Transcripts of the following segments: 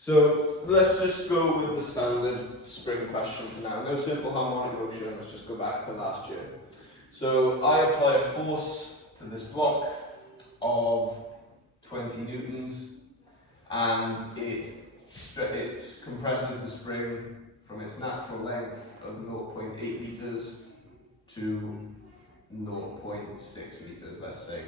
So let's just go with the standard spring question for now. No simple harmonic motion, let's just go back to last year. So I apply a force to this block of 20 newtons and it compresses the spring from its natural length of 0.8 meters to 0.6 meters, let's say.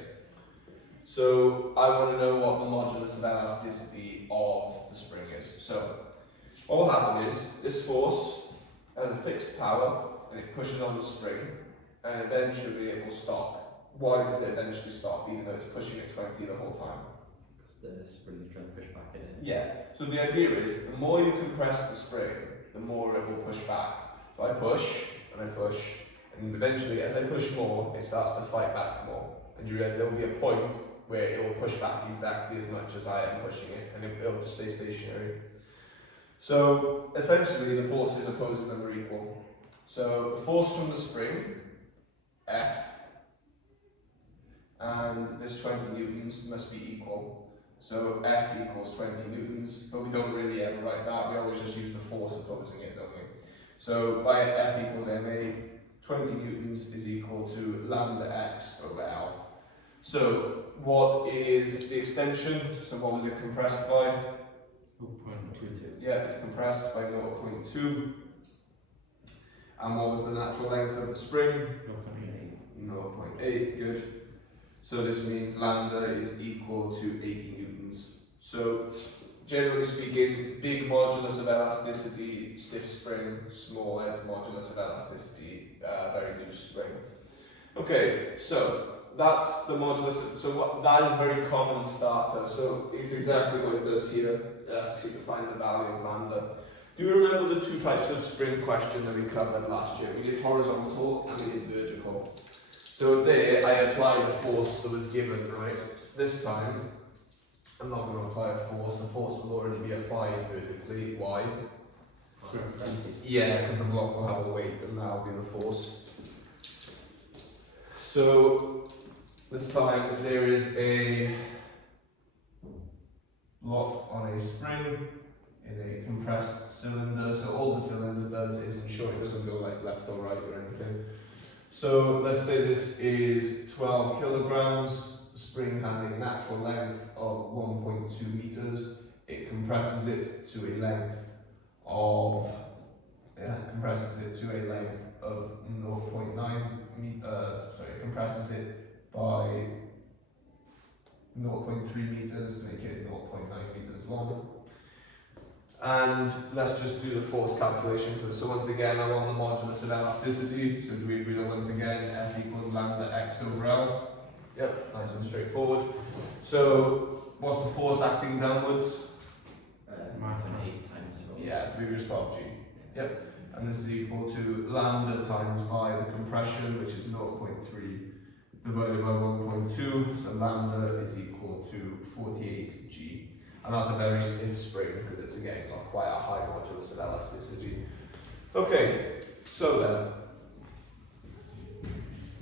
So I want to know what the modulus of elasticity of the spring is. So what will happen is this force has a fixed power and it pushes on the spring and eventually it will stop. Why does it eventually stop even though it's pushing at 20 the whole time? Because the spring is trying to push back in it. Yeah, so the idea is the more you compress the spring, the more it will push back. So I push and eventually as I push more, it starts to fight back more. And you realize there will be a point where it will push back exactly as much as I am pushing it, and it'll just stay stationary. So essentially the forces opposing them are equal. So the force from the spring, F, and this 20 newtons must be equal. So F equals 20 newtons, but we don't really ever write that, we always just use the force opposing it, don't we? So by F equals ma, 20 newtons is equal to lambda x over L. So what is the extension? So what was it compressed by? 0.22. Yeah, it's compressed by 0.2. And what was the natural length of the spring? 0.8. 0.8, good. So this means lambda is equal to 80 newtons. So generally speaking, big modulus of elasticity, stiff spring, smaller modulus of elasticity, very loose spring. Okay, so that's the modulus. So that is a very common starter. So it's exactly what it does here. It asks you to find the value of lambda. Do you remember the two types of spring question that we covered last year? We did horizontal and we did vertical. So there I applied a force that was given, right? This time I'm not going to apply a force. The force will already be applied vertically. Why? Yeah, because the block will have a weight and that will be the force. So this time there is a block on a spring in a compressed cylinder. So all the cylinder does is ensure it doesn't go like left or right or anything. So let's say this is 12 kilograms. The spring has a natural length of 1.2 meters. It compresses it to a length of 0.9 compresses it by 0.3 meters to make it 0.9 meters long. And let's just do the force calculation for this. So once again, I want the modulus of elasticity. So do we agree that once again, F equals lambda x over L? Yep, nice and straightforward. So what's the force acting downwards? Mass 8 times 12. Yeah, previous 12G. Yep. And this is equal to lambda times by the compression, which is 0.3 divided by 1.2. So lambda is equal to 48G. And that's a very stiff spring because it's again got quite a high modulus of elasticity. Okay, so then,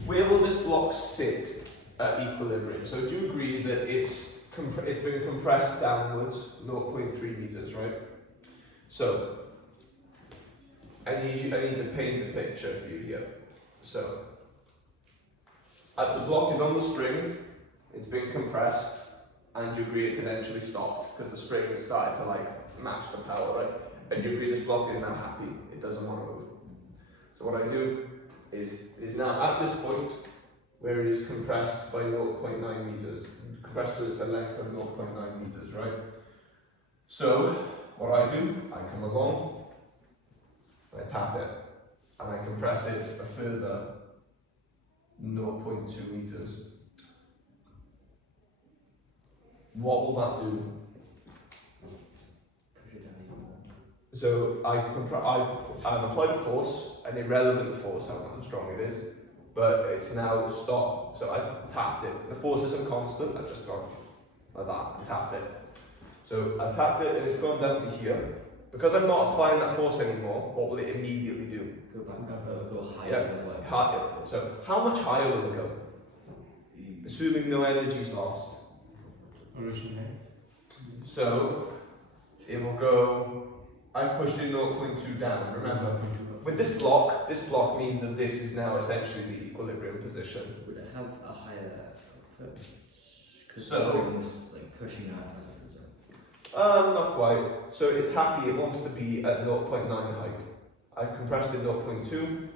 where will this block sit at equilibrium? So do you agree that it's been compressed downwards 0.3 meters, right? So I need to paint a picture for you here. So the block is on the spring, it's been compressed, and you agree it's eventually stopped because the spring has started to like match the power, right? And you agree this block is now happy, it doesn't want to move. So what I do is now at this point where it is compressed by 0.9 meters, compressed to its length of 0.9 meters, right? So what I do, I come along, I tap it, and I compress it a further 0.2 meters. What will that do? Push it down even more. So I've applied force, an irrelevant force, I don't know how strong it is, but it's now stopped. So I tapped it. The force isn't constant, I've just gone like that and tapped it. So I've tapped it and it's gone down to here. Because I'm not applying that force anymore, what will it immediately do? Go back up, it'll go higher Yeah, than what higher. So how much higher will it go? Assuming no energy is lost. Originally. So it will go, I've pushed it 0.2 down, remember? With this block means that this is now essentially the equilibrium position. Would it have a higher output? Because So- the spring's like pushing out as a result. Not quite. So it's happy, it wants to be at 0.9 height. I've compressed it 0.2,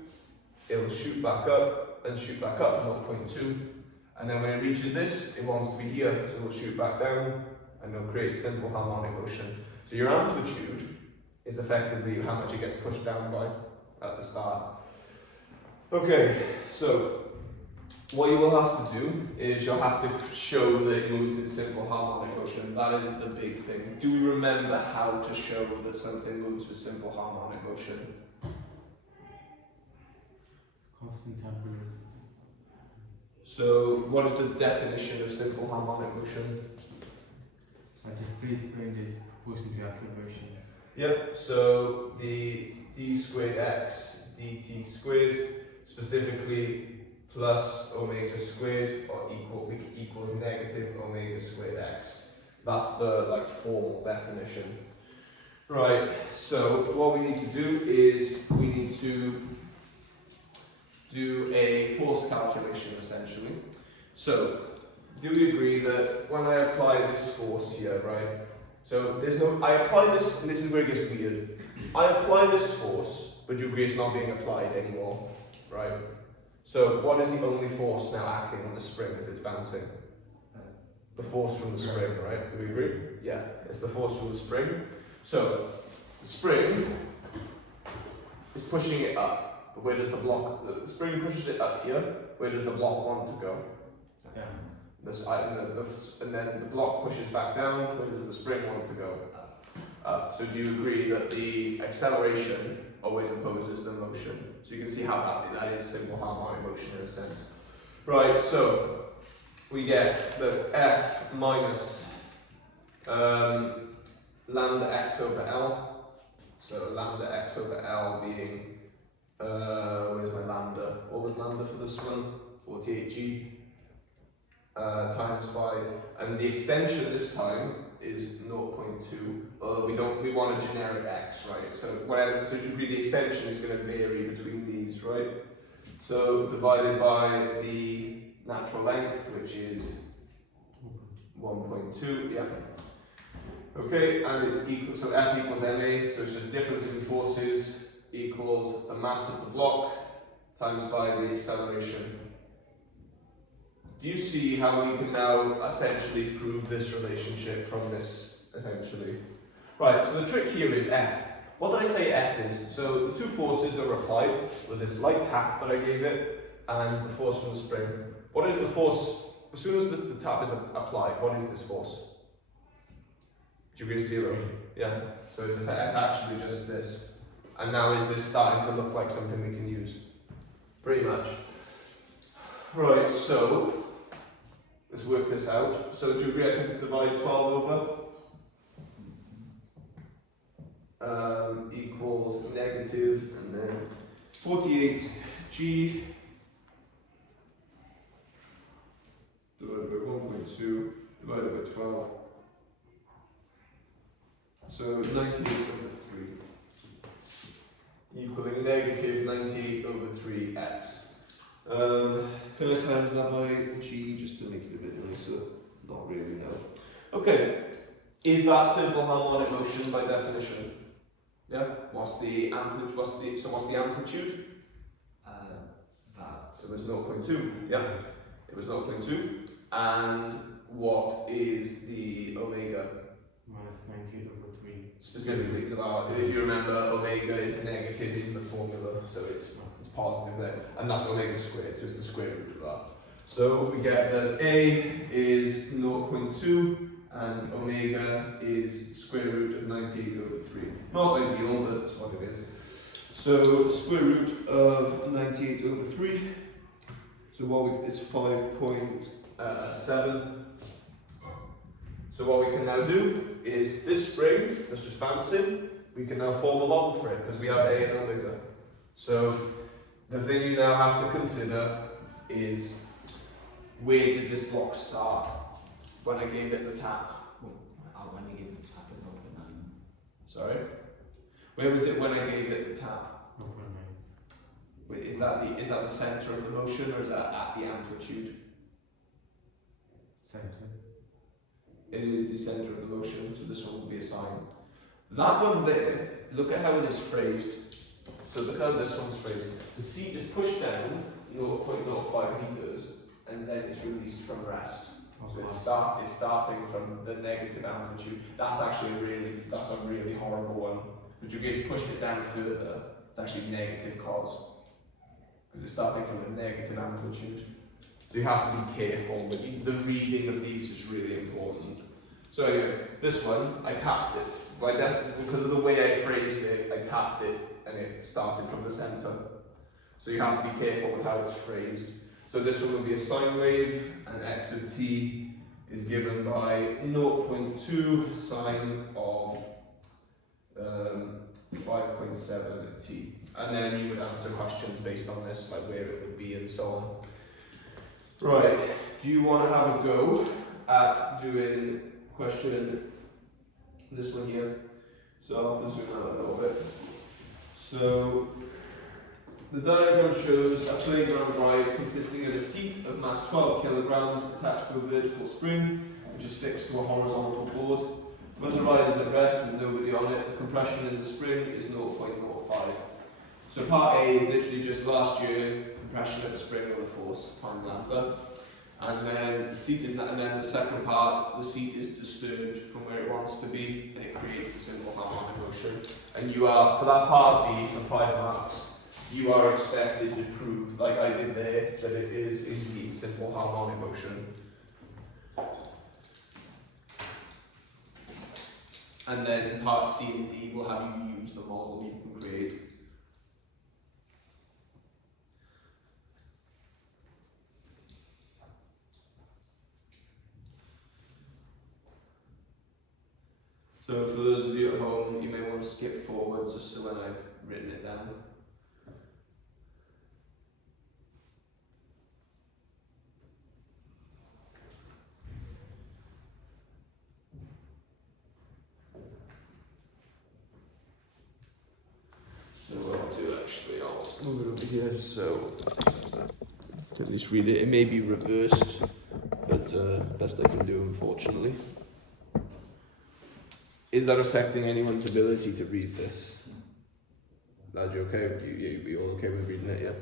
it'll shoot back up and shoot back up 0.2. And then when it reaches this, it wants to be here, so it'll shoot back down and it'll create simple harmonic motion. So your amplitude is effectively how much it gets pushed down by at the start. Okay, so what you will have to do is you'll have to show that it moves in simple harmonic motion. That is the big thing. Do we remember how to show that something moves with simple harmonic motion? Constant temperature. So what is the definition of simple harmonic motion? Like this pre-spring is proportional to acceleration. Yep, so the d squared x dt squared, specifically plus omega squared or equals negative omega squared x. That's the formal definition. Right, so what we need to do is we need to do a force calculation essentially. So, do we agree that when I apply this force here, right? So I apply this, and this is where it gets weird. I apply this force, but you agree it's not being applied anymore, right? So what is the only force now acting on the spring as it's bouncing? The force from the spring, right? Do we agree? Yeah, it's the force from the spring. So the spring is pushing it up, but where does the block, the spring pushes it up here, where does the block want to go? Yeah. And then the block pushes back down, where does the spring want to go? Up. So do you agree that the acceleration always opposes the motion? So you can see how that is simple harmonic motion in a sense. Right, so we get that F minus lambda x over L. So lambda x over L being, where's my lambda? What was lambda for this one? 48g. Times 5, and the extension this time is 0.2. We want a generic x, right? So whatever, so the extension is going to vary between these, right? So divided by the natural length, which is 1.2, yeah. Okay, and it's equal. So F equals ma. So it's just difference in forces equals the mass of the block times by the acceleration. Do you see how we can now essentially prove this relationship from this, essentially? Right, so the trick here is F. What did I say F is? So the two forces that were applied were this light tap that I gave it and the force from the spring. What is the force? As soon as the tap is applied, what is this force? Do you agree it's 0? Yeah, so it's actually just this. And now is this starting to look like something we can use? Pretty much. Right, so let's work this out. So do you agree I can divide 12 over? Equals negative, and then 48g divided by 1.2 divided by 12. So 98 over 3 equaling negative 98 over 3x. Can I times that by g just to make it a bit nicer? Not really, no. Okay, is that simple harmonic motion by definition? Yeah. What's the amplitude? What's the amplitude? That. It was 0.2. Yeah. It was 0.2. And what is the omega? Minus 98 over 3. Specifically, if you remember, omega is negative in the formula, so it's positive there, and that's omega squared, so it's the square root of that. So we get that A is 0.2 and omega is square root of 98 over 3. Not ideal, but that's what it is. So square root of 98 over 3, so what is 5.7. So what we can now do is this spring that's just bouncing, we can now form a model for it because we have A and omega. So the thing you now have to consider is where did this block start when I gave it the tap? When you give the tap at 0.9. Sorry? Where was it when I gave it the tap? 0.9. Wait, is that the centre of the motion, or is that at the amplitude? Center. It is the centre of the motion, so this one will be a sine. That one there, look at how it is phrased. So look how this one's phrased. The seat is pushed down 0.05 meters, and then it's released from rest. So it's starting from the negative amplitude. That's actually a really horrible one. But you guys pushed it down further, it's actually negative cos. Because it's starting from the negative amplitude. So you have to be careful. The reading of these is really important. So anyway, this one, I tapped it. Because of the way I phrased it, I tapped it and it started from the centre. So you have to be careful with how it's phrased. So this one will be a sine wave, and x of t is given by 0.2 sine of 5.7 t. And then you would answer questions based on this, like where it would be and so on. Right, do you want to have a go at doing this one here? So I'll have to zoom out a little bit. So the diagram shows a playground ride consisting of a seat of mass 12 kilograms attached to a vertical spring, which is fixed to a horizontal board. When the ride is at rest with nobody on it, the compression in the spring is 0.05. So part A is literally just last year, compression of the spring or the force, find lambda. And then the seat is not, and then the second part, the seat is disturbed from where it wants to be, and it creates a simple harmonic motion. And you are, for that part B, for 5 marks, you are expected to prove, like I did there, that it is indeed simple harmonic motion. And then in part C and D, we'll have you use the model you can create. So for those of you at home, you may want to skip forwards just so when I've written it down. So what I'll do actually, I'll move it over here so to at least read it. It may be reversed, but best I can do, unfortunately. Is that affecting anyone's ability to read this? Lad, you okay? You all okay with reading it, yeah?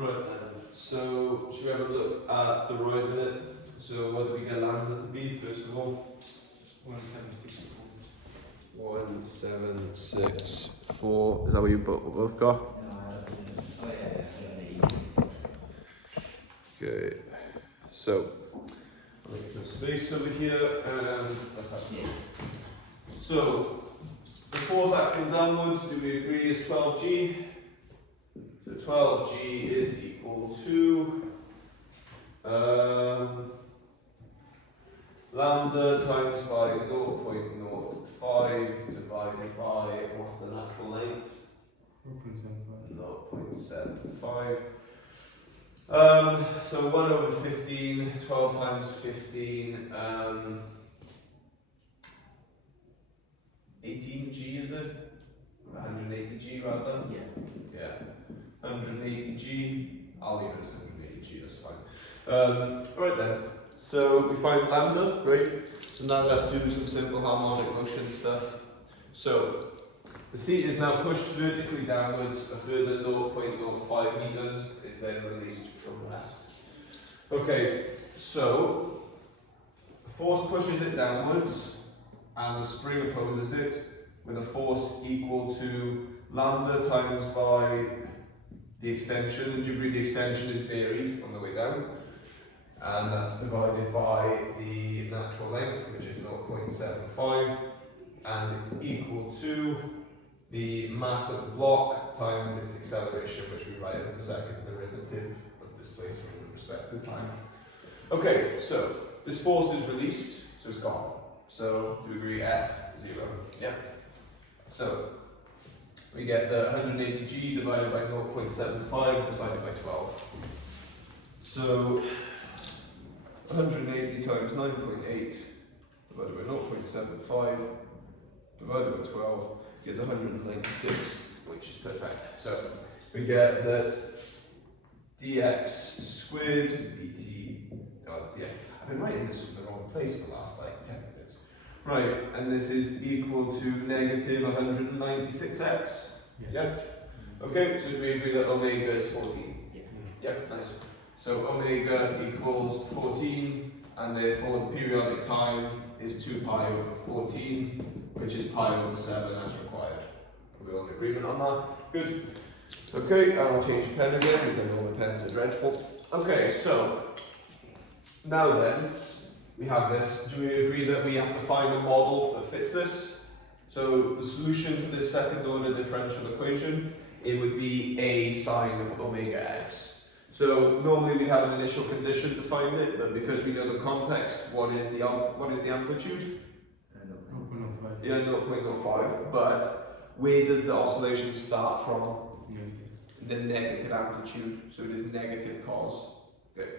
Right. So should we have a look at the right minute? So what do we get lambda to be first of all? 1764. 1764. Is that what you both got? No, oh yeah, Okay. So I'll make some space over here and that's that. yeah. So the force acting downwards, do we agree, is 12G? So 12G is equal to lambda times by 0.05 divided by, what's the natural length? 0.75. So 1 over 15, 12 times 15, 18G is it? 180G rather? Yeah. Yeah. 180G, I'll leave it as 180G, that's fine. Right then, so we find lambda, right? So now let's do some simple harmonic motion stuff. So the seat is now pushed vertically downwards a further 0.05 meters. It's then released from rest. Okay, so the force pushes it downwards and the spring opposes it with a force equal to lambda times by the extension. And you agree the extension is varied on the way down, and that's divided by the natural length, which is 0.75, and it's equal to the mass of the block times its acceleration, which we write as the second derivative of displacement with respect to time. Okay, so this force is released, so it's gone. So do we agree F 0? Yeah. So we get the 180G divided by 0.75 divided by 12. So 180 times 9.8 divided by 0.75 divided by 12 gives 196, which is perfect. So we get that dx squared dt, yeah, I've been writing this in the wrong place the last like 10 minutes. Right, and this is equal to negative 196x. Yeah. Okay, so we agree that omega is 14. Yeah. Yep, nice. So omega equals 14, and therefore the periodic time is 2 pi over 14, which is pi over 7 as required. Are we all in agreement on that? Good. Okay, I'll change the pen again because all the pens are dreadful. Okay, so now then, we have this. Do we agree that we have to find a model that fits this? So the solution to this second order differential equation, it would be a sine of omega x. So normally we have an initial condition to find it, but because we know the context, what is the amplitude? 0.05. Yeah, 0.05. But where does the oscillation start from? The negative amplitude. So it is negative cos. Okay.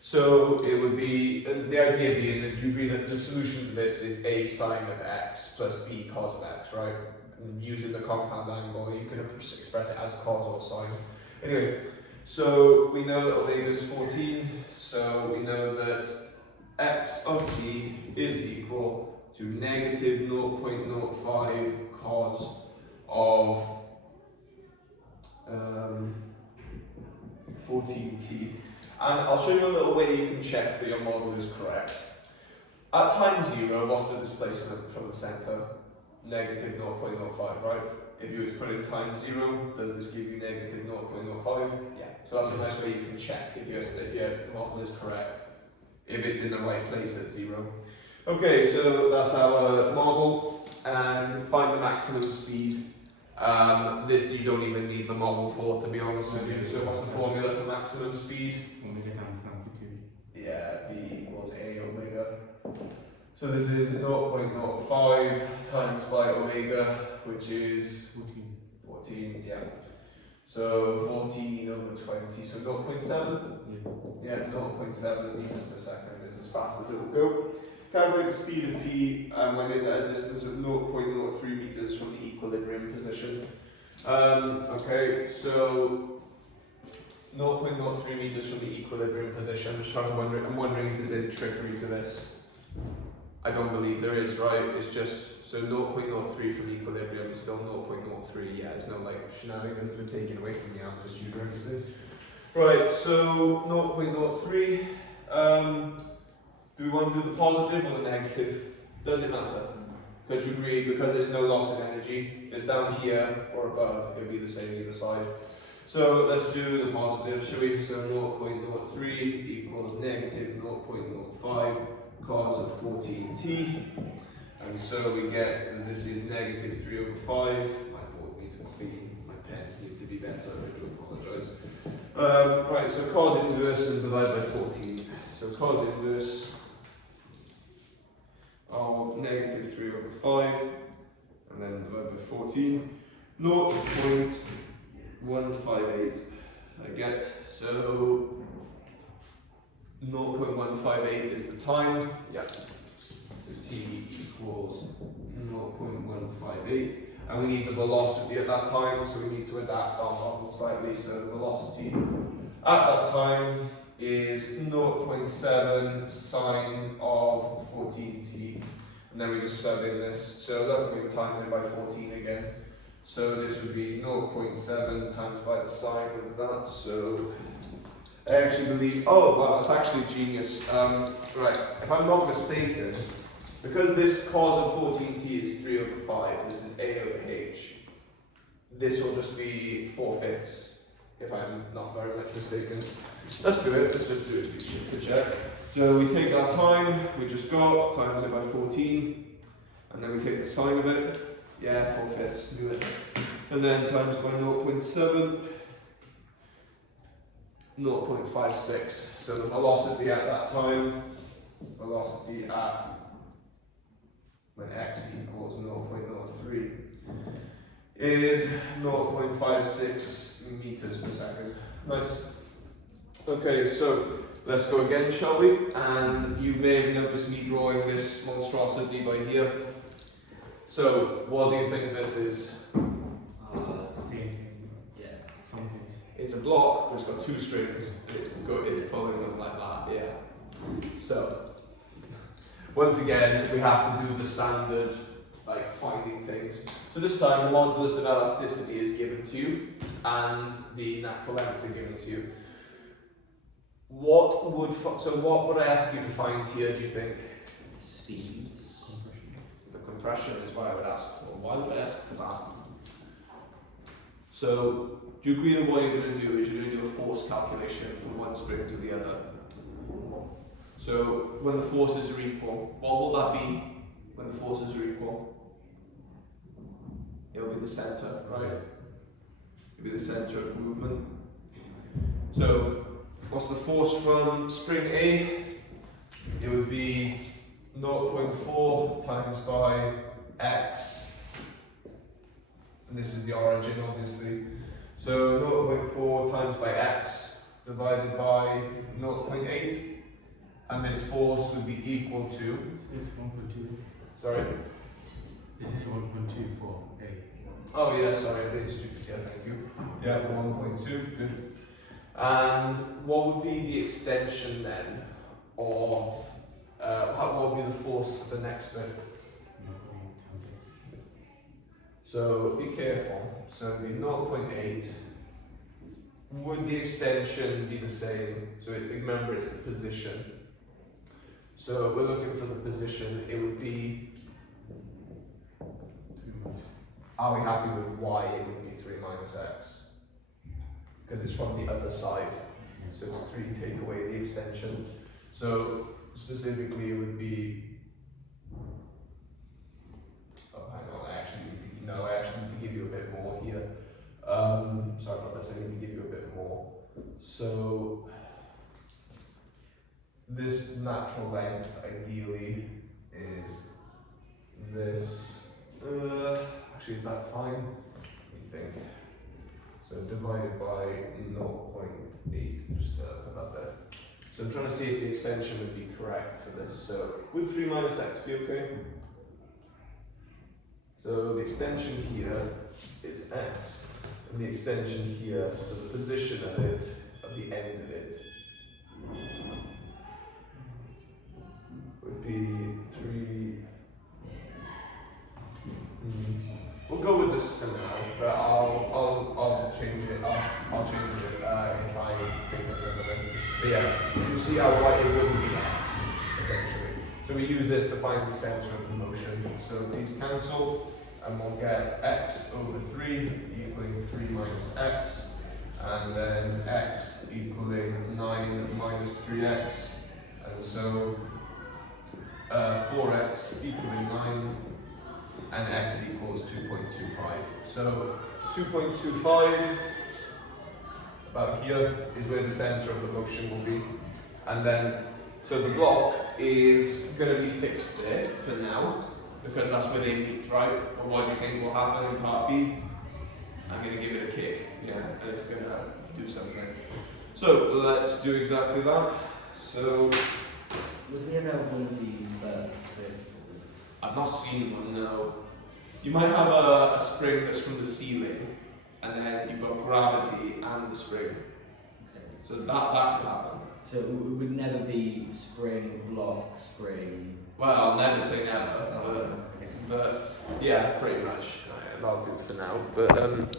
So it would be, and the idea being that you agree that the solution to this is a sine of x plus b cos of x, right? And using the compound angle, you can express it as cos or sine. Anyway, so we know that omega is 14, so we know that x of t is equal to negative 0.05 cos of 14t. And I'll show you a little way you can check that your model is correct. At time 0, what's the displacement from the centre? Negative 0.05, right? If you were to put in time 0, does this give you negative 0.05? Yeah. So that's a nice way you can check if your model is correct, if it's in the right place at 0. Okay, so that's our model, and find the maximum speed. This you don't even need the model for, to be honest with you. So what's the formula for maximum speed? Omega times amplitude. Yeah, V equals A omega. So this is 0.05 times by omega, which is 14. 14, yeah. So 14 over 20, so 0.7? Yeah. Yeah, 0.7 meters per second is as fast as it will go. Calculate the speed of P when it's at a distance of 0.03 meters from the equilibrium position. Okay, so 0.03 meters from the equilibrium position. I'm wondering if there's any trickery to this. I don't believe there is, right? It's just, so 0.03 from equilibrium is still 0.03. Yeah, there's no like shenanigans been taken away from the amplitude or anything. Right, so 0.03. Do we want to do the positive or the negative? Does it matter? Because you agree, because there's no loss of energy, it's down here or above, it'll be the same either side. So let's do the positive, shall we? So 0.03 equals negative 0.05 cos of 14t. And so we get that this is negative 3 over 5. My board needs a clean, my pens need to be better, I do apologise. Right, so cos inverse and divide by 14. So cos inverse of negative 3 over 5, and then divide by 14. 0.158 I get. So 0.158 is the time. Yeah. So t equals 0.158. And we need the velocity at that time, so we need to adapt our model slightly. So the velocity at that time is 0.7 sine of 14t. And then we just sub in this. So luckily we times it by 14 again. So this would be 0.7 times by the sine of that. So I actually believe, oh wow, that's actually genius. Right, if I'm not mistaken, because this cos of 14t is 3 over 5, this is a over h, this will just be 4/5, if I'm not very much mistaken. Let's do it, let's just do it to check. So we take our time, we just got, times it by 14, and then we take the sine of it, yeah, 4/5, do it. And then times by 0.7, 0.56. So the velocity at that time, velocity at when x equals 0.03 is 0.56 meters per second. Nice. Okay, so let's go again, shall we? And you may have noticed me drawing this monstrosity by here. So, what do you think this is? Same thing. Yeah. Something. It's a block, it's got two strings, it's pulling them like that, yeah. So, once again, we have to do the standard, like, finding things. So this time, the modulus of elasticity is given to you, and the natural lengths are given to you. What would I ask you to find here, do you think? Speeds. The compression is what I would ask for. Why would I ask for that? So, do you agree that what you're going to do is you're going to do a force calculation from one spring to the other? So, when the forces are equal, what will that be when the forces are equal? It'll be the centre, right? It'll be the centre of movement. So, what's the force from spring A? It would be 0.4 times by x. And this is the origin, obviously. So 0.4 times by x divided by 0.8. And this force would be equal to. It's 1.2. Sorry? Isn't it 1.2 for A? Oh, yeah, sorry, I did stupid. Yeah, thank you. Yeah, 1.2. Good. And what would be the extension then of. What would be the force for the next bit? So be careful. So it'd be 0.8. Would the extension be the same? So remember, it's the position. So we're looking for the position. It would be. Are we happy with y? It would be 3 minus x. Because it's from the other side. So it's 3 take away the extension. So specifically it would be. Oh, hang on, I actually need to give you a bit more here. Sorry about this, I need to give you a bit more. So this natural length ideally is this. Actually, is that fine? What do you think? So divided by 0.8, just put that there. So I'm trying to see if the extension would be correct for this. So would 3 minus x be okay? So the extension here is x, and the extension here, so the position of it, at the end of it, would be 3. We'll go with this for now, but I'll change it. I'll change it if I think of it. But yeah, you see how y it wouldn't be x essentially. So we use this to find the center of the motion. So these cancel, and we'll get x over 3 equaling 3 minus x, and then x equaling 9 minus 3x, and so 4x equaling 9. And x equals 2.25. So 2.25, about here, is where the center of the motion will be. And then, so the block is going to be fixed there for now, because that's where they meet, right? But what do you think will happen in part B? I'm going to give it a kick, yeah, and it's going to do something. So let's do exactly that. So, Would we ever have one of these vertical? I've not seen one, no. You might have a spring that's from the ceiling, and then you've got gravity and the spring. Okay. So that could happen. So it would never be spring, block, spring. Well, I'll never say never, Okay. but yeah, pretty much. That'll do for now. But